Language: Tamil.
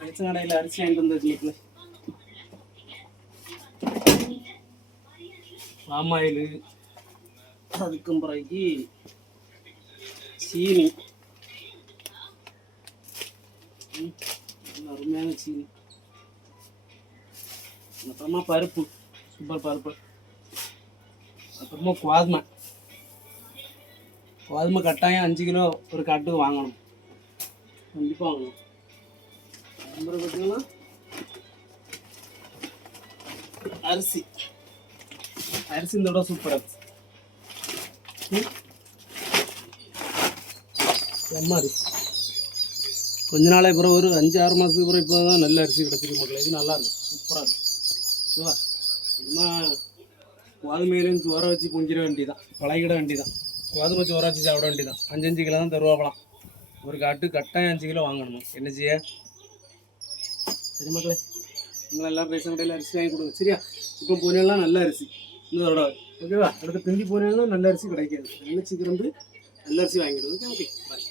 ரேஷன் கடையில் அரிசி வாங்கிட்டு வந்து பாம் ஆயில், அதுக்கும் பிறகு சீனி, அருமையான சீனி, அப்புறமா பருப்பு, சூப்பர் பருப்பு, அப்புறமா கோதுமை கட்டாயம் 5 கிலோ ஒரு காட்டுக்கு வாங்கணும், கண்டிப்பாக வாங்கணும். அப்புறம் பார்த்தீங்கன்னா அரிசி இந்த விட சூப்பர் அரிசி, செம்ம அரிசி. கொஞ்ச நாளைக்கு பிறகு ஒரு 5-6 மாதத்துக்கு பிறகு இப்போ தான் நல்ல அரிசி கிடச்சிருக்கு மக்கள். இது நல்லாயிருக்கும், சூப்பராக இருக்கும். ஓகேவா? சும்மா கோதுமையிலேருந்து சோற வச்சு பொங்கிட வேண்டியதான், பழகிட வேண்டியதான். கோதுமை சோற வச்சு சாப்பிட வேண்டியதான். 5 கிலோ தான் தருவாங்களாம் ஒரு காட்டு. கட்டாயம் 5 கிலோ வாங்கணுமா, என்ன செய்ய? சரி மக்களே, நீங்களும் எல்லாம் ரேஷன் கடையில் அரிசி வாங்கி கொடுங்க, சரியா? இப்போ பூனெல்லாம் நல்ல அரிசி இந்த தடவை, ஓகேவா? அடுத்து பிந்தி பூனெல்லாம் நல்ல அரிசி கிடைக்காது. நல்ல சீக்கிரம் வந்து நல்ல அரிசி வாங்கிடுது. ஓகே, பாய்.